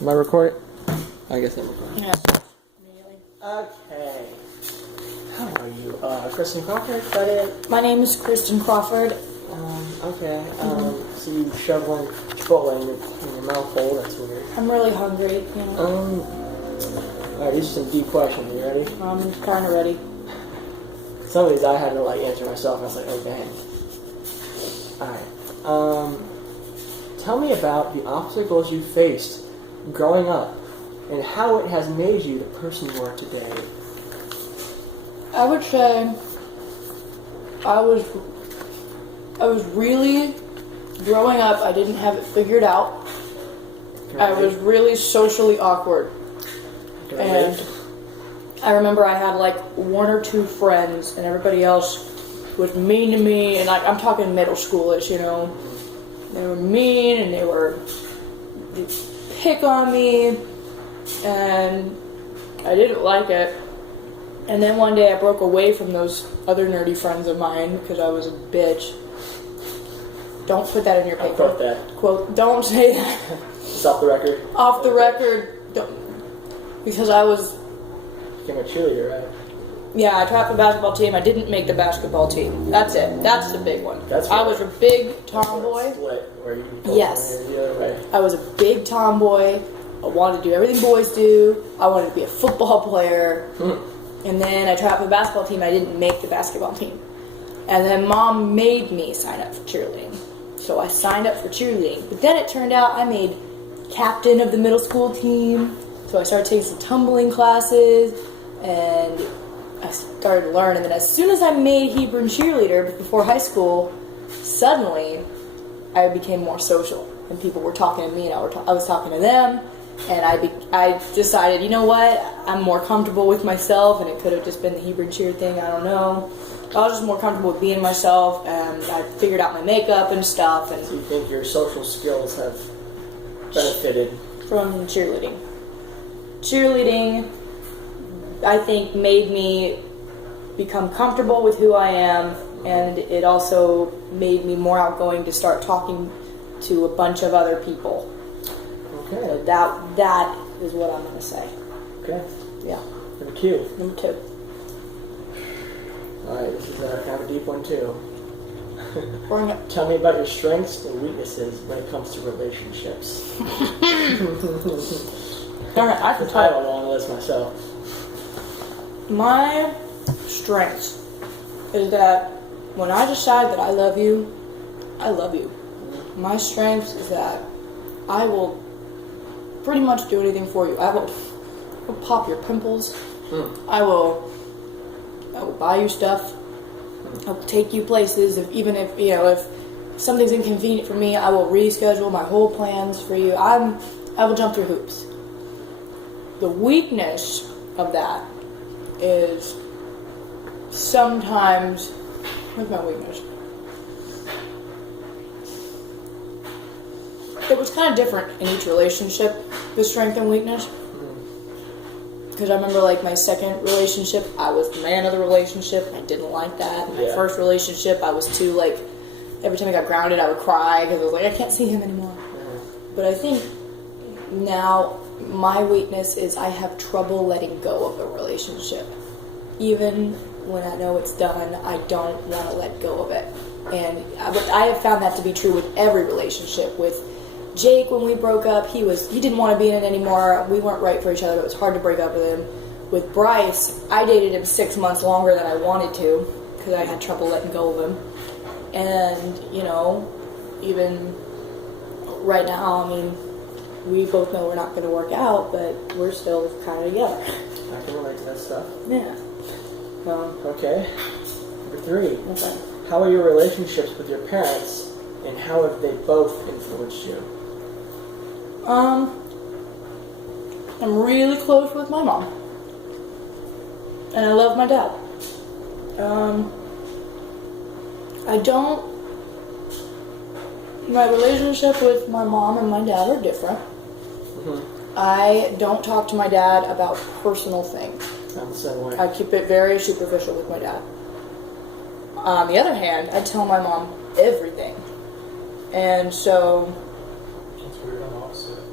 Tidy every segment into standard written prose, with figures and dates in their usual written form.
Am I recording? I guess I'm recording. Yeah. Okay. How are you? Kristen Crawford, is that it? My name is Kristen Crawford. Okay. So you shoveling Chipotle in your mouth hole, that's weird. I'm really hungry, you know. Alright, these are some deep questions. You ready? I'm kind of ready. Some of these I had to, answer myself. I was like, oh, dang. Alright. Tell me about the obstacles you faced growing up and how it has made you the person you are today. I would say I was really, growing up, I didn't have it figured out. I was really socially awkward. And I remember I had one or two friends and everybody else was mean to me, and I'm talking middle schoolish, you know. They were mean and they'd pick on me, and I didn't like it. And then one day I broke away from those other nerdy friends of mine because I was a bitch. Don't put that in your paper. I'll quote that. Quote, don't say that. It's off the record. Off the record. Don't. Because I was... Became a cheerleader, right? Yeah, I tried for the basketball team. I didn't make the basketball team. That's it. That's the big one. I was a big tomboy. Split, where you Yes. the other way. I was a big tomboy. I wanted to do everything boys do. I wanted to be a football player. And then I tried for the basketball team. I didn't make the basketball team. And then Mom made me sign up for cheerleading. So I signed up for cheerleading. But then it turned out I made captain of the middle school team. So I started taking some tumbling classes. And I started to learn. And then as soon as I made Hebrew cheerleader before high school, suddenly I became more social. And people were talking to me and I was talking to them. And I decided, you know what, I'm more comfortable with myself, and it could have just been the Hebrew cheer thing, I don't know. I was just more comfortable with being myself, and I figured out my makeup and stuff. And so you think your social skills have benefited? From cheerleading. Cheerleading, I think, made me become comfortable with who I am, and it also made me more outgoing to start talking to a bunch of other people. Okay. So that is what I'm going to say. Okay. Yeah. Number two. Number two. Alright, this is kind of a deep one too. Bring it. Tell me about your strengths and weaknesses when it comes to relationships. Alright, I can I tell have a long list myself. My strengths is that when I decide that I love you, I love you. My strengths is that I will pretty much do anything for you. I will pop your pimples. I will buy you stuff. I will take you places. If something's inconvenient for me, I will reschedule my whole plans for you. I will jump through hoops. The weakness of that is sometimes. What's my weakness? It was kind of different in each relationship, the strength and weakness. Because I remember, my second relationship, I was the man of the relationship. I didn't like that. My first relationship, I was too, every time I got grounded, I would cry because I was I can't see him anymore. But I think now my weakness is I have trouble letting go of a relationship. Even when I know it's done, I don't want to let go of it. And I have found that to be true with every relationship. With Jake, when we broke up, he didn't want to be in it anymore. We weren't right for each other. It was hard to break up with him. With Bryce, I dated him 6 months longer than I wanted to because I had trouble letting go of him. And, even right now, we both know we're not going to work out, but we're still kind of together. I can relate to that stuff. Yeah. Okay. Number three. Okay. How are your relationships with your parents, and how have they both influenced you? I'm really close with my mom. And I love my dad. My relationship with my mom and my dad are different. I don't talk to my dad about personal things. I'm the same way. I keep it very superficial with my dad. On the other hand, I tell my mom everything. And so... That's weird, I'm opposite.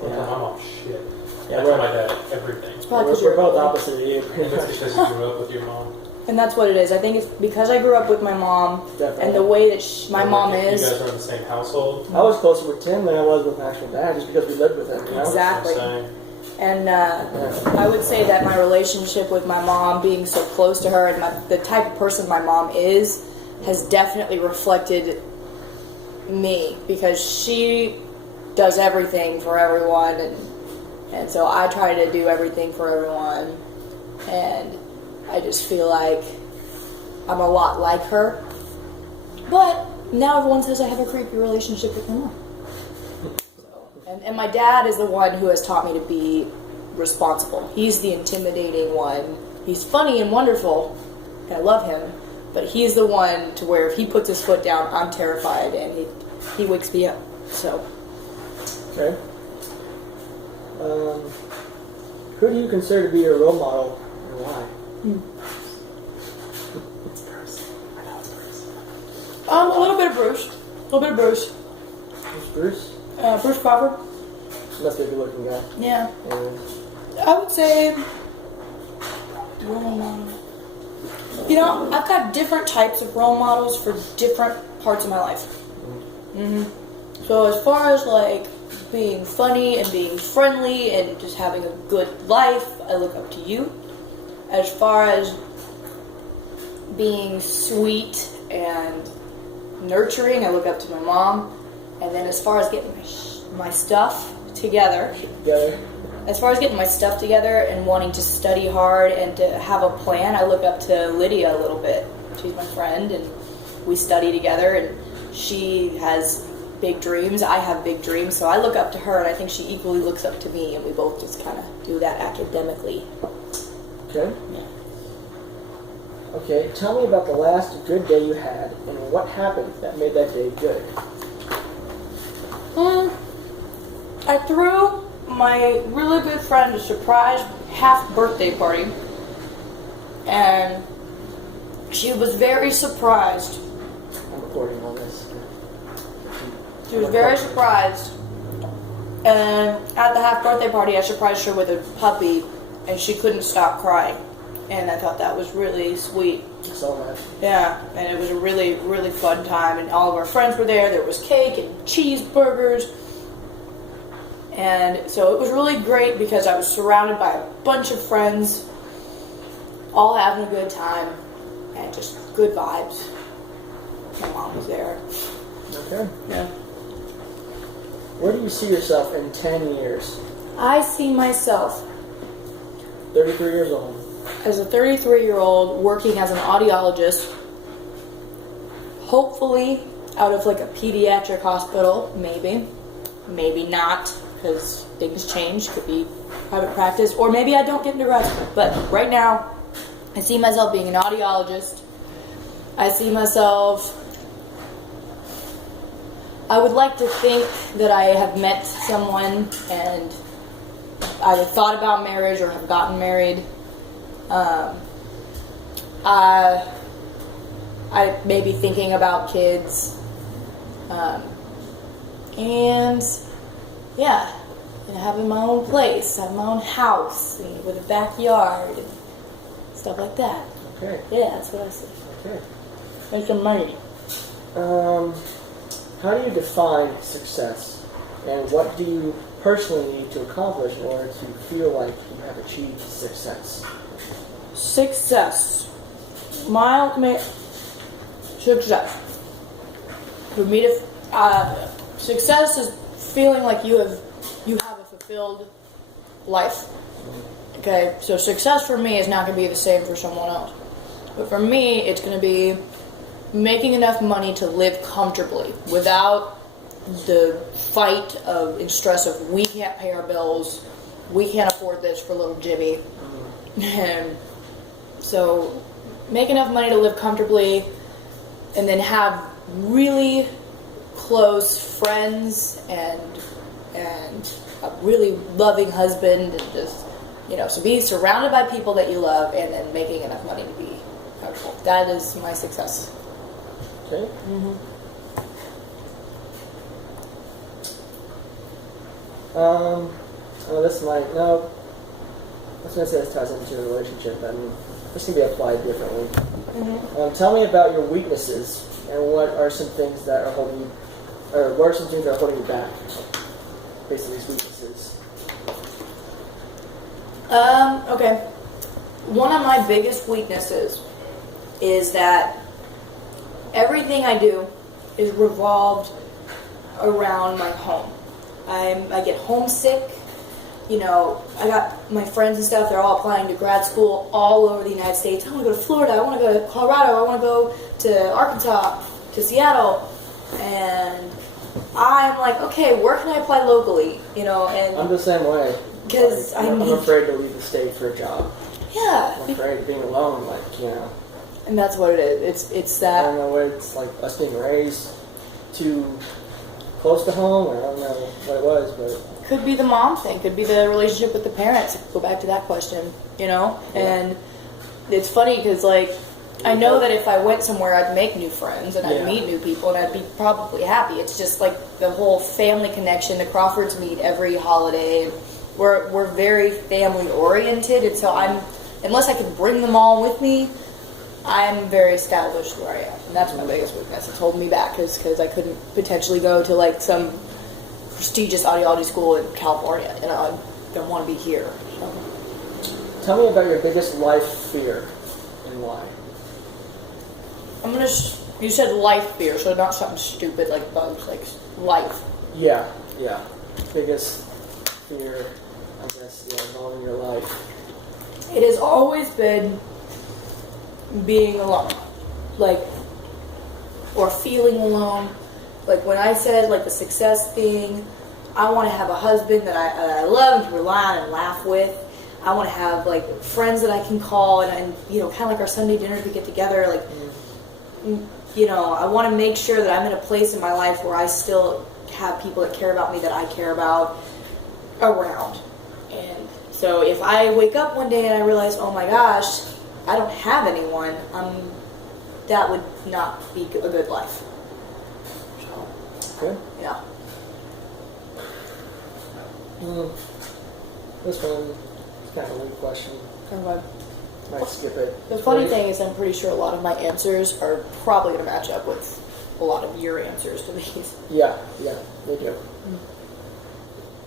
Well, my mom, shit. Yeah, I tell my dad everything. Probably 'cause we're you're both older. opposite of you. And it's because you grew up with your mom. And that's what it is. I think it's because I grew up with my mom Definitely. and the way that my mom You is. guys are in the same household. I was closer with Tim than I was with my actual dad, just because we lived with him. You know? Exactly. That's what I'm saying. And I would say that my relationship with my mom, being so close to her, and the type of person my mom is, has definitely reflected me, because she does everything for everyone, and so I try to do everything for everyone, and I just feel like I'm a lot like her. But now everyone says I have a creepy relationship with my mom. And my dad is the one who has taught me to be responsible. He's the intimidating one. He's funny and wonderful, and I love him, but he's the one to where if he puts his foot down, I'm terrified, and he wakes me up. So. Okay. Who do you consider to be your role model, and why? A little bit of Bruce. A little bit of Bruce. Who's Bruce? Bruce Crawford. Must be a good-looking guy. Yeah. And I would say role model. You know, I've got different types of role models for different parts of my life. So as far as like being funny and being friendly and just having a good life, I look up to you. As far as being sweet and nurturing, I look up to my mom. And then as far as getting my stuff together, and wanting to study hard and to have a plan, I look up to Lydia a little bit. She's my friend, and we study together, and she has big dreams. I have big dreams, so I look up to her, and I think she equally looks up to me, and we both just kind of do that academically. okay. Yeah. Okay, tell me about the last good day you had, and what happened that made that day good. I threw my really good friend a surprise half birthday party, and she was very surprised. I'm recording all this. She was very surprised, and at the half birthday party I surprised her with a puppy, and she couldn't stop crying, and I thought that was really sweet. I saw that. Yeah, and it was a really, really fun time, and all of our friends were there. There was cake and cheeseburgers. And so it was really great because I was surrounded by a bunch of friends, all having a good time, and just good vibes. My mom was there. Okay. Yeah. Where do you see yourself in 10 years? I see myself 33 years old. as a 33-year-old working as an audiologist, hopefully out of like a pediatric hospital, maybe not, because things change. Could be private practice, or maybe I don't get into grad school. But right now, I see myself being an audiologist. I see myself. I would like to think that I have met someone and either thought about marriage or have gotten married. I may be thinking about kids. And yeah, and having my own place, having my own house with a backyard and stuff like that. Okay. Yeah, that's what I see. Okay. Make some money. How do you define success? And what do you personally need to accomplish in order to feel like you have achieved success? Success. My ultimate success. For me to success is feeling like you have a fulfilled life. Okay, so success for me is not going to be the same for someone else. But for me, it's going to be making enough money to live comfortably without the fight and stress of we can't pay our bills, we can't afford this for little Jimmy. And so make enough money to live comfortably, and then have really close friends and a really loving husband, and just, so be surrounded by people that you love, and then making enough money to be comfortable. That is my success. Okay. Oh, this might, no. I was going to say this ties into a relationship, but I mean, this can be applied differently. Tell me about your weaknesses, and what are some things that are holding you, or what are some things that are holding you back, based on these weaknesses? Okay. One of my biggest weaknesses is that everything I do is revolved around my home. I get homesick. You know, I got my friends and stuff, they're all applying to grad school all over the United States. I want to go to Florida, I want to go to Colorado, I want to go to Arkansas, to Seattle. And I'm like, okay, where can I apply locally? You know, and I'm the same way. because Like, I'm afraid to leave the state for a job. Yeah. I'm afraid of being alone, like, you know. And that's what it is. It's I that. don't know what it's like, us being raised too close to home, or I don't know what it was, but... Could be the mom thing. Could be the relationship with the parents. Go back to that question, you know? Yeah. And it's funny because, like, I know that if I went somewhere, I'd make new friends and I'd meet new people and I'd be probably happy. It's just like the whole family connection. The Crawfords meet every holiday. We're very family oriented, and so unless I can bring them all with me, I'm very established where I am, and that's my biggest weakness. It's holding me back because I couldn't potentially go to like some prestigious audiology school in California, and I don't want to be here. So. Tell me about your biggest life fear and why. I'm gonna. You said life fear, so not something stupid like bugs, like life. Yeah. Biggest fear, I guess, involving your life. It has always been being alone, like, or feeling alone. Like when I said like the success thing, I want to have a husband that I love and can rely on and laugh with. I want to have like friends that I can call and you know, kind of like our Sunday dinners we get together. Like, you know, I want to make sure that I'm in a place in my life where I still have people that care about me, that I care about, around. And so if I wake up one day and I realize, oh my gosh, I don't have anyone, that would not be a good life. So, Good. yeah. This one is kind of a weak question. Okay. Might skip it. The funny thing is I'm pretty sure a lot of my answers are probably going to match up with a lot of your answers to these. Yeah, they do.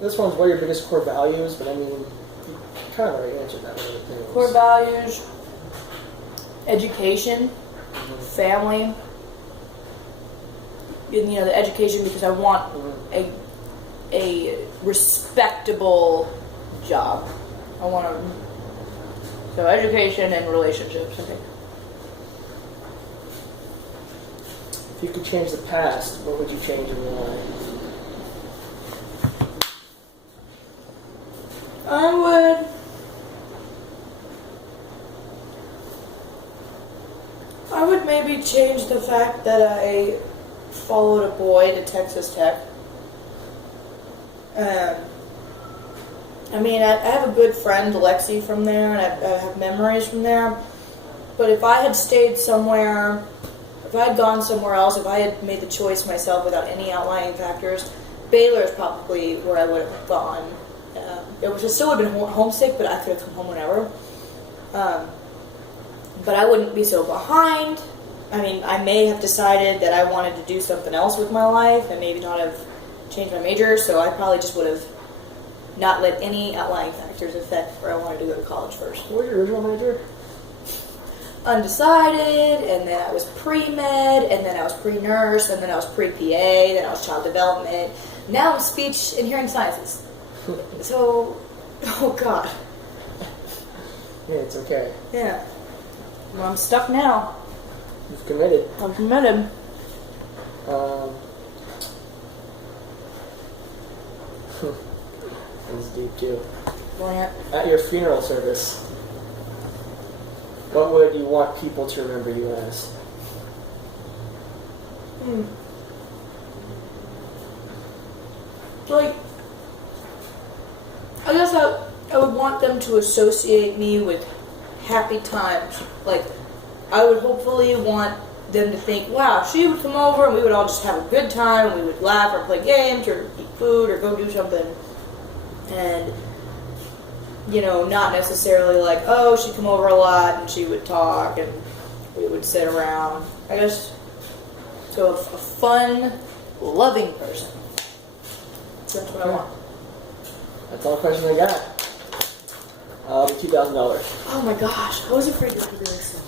This one's what are your biggest core values, but I mean, you kind of already answered that one. Things. Core values, education, family. And, you know, the education because I want a respectable job. I want to. So education and relationships, I think. If you could change the past, what would you change and why? I would maybe change the fact that I followed a boy to Texas Tech. I mean, I have a good friend, Lexi, from there, and I have memories from there. But if I had stayed somewhere, if I had gone somewhere else, if I had made the choice myself without any outlying factors, Baylor is probably where I would have gone. It still would have been homesick, but I could have come home whenever. But I wouldn't be so behind. I mean, I may have decided that I wanted to do something else with my life and maybe not have changed my major, so I probably just would have not let any outlying factors affect where I wanted to go to college first. What was your original major? Undecided, and then I was pre-med, and then I was pre-nurse, and then I was pre-PA, then I was child development. Now I'm speech and hearing sciences. So, oh God. Yeah, it's okay. Yeah. Well, I'm stuck now. You've committed. I'm committed. That's deep too. Brilliant. At your funeral service, what would you want people to remember you as? Like, I guess I would want them to associate me with happy times. Like, I would hopefully want them to think, wow, she would come over and we would all just have a good time and we would laugh or play games or eat food or go do something and not necessarily like, oh, she'd come over a lot and she would talk and we would sit around. I guess, so a fun, loving person. That's what I want. That's all the questions I got. $2,000. Oh my gosh, I was afraid to do this.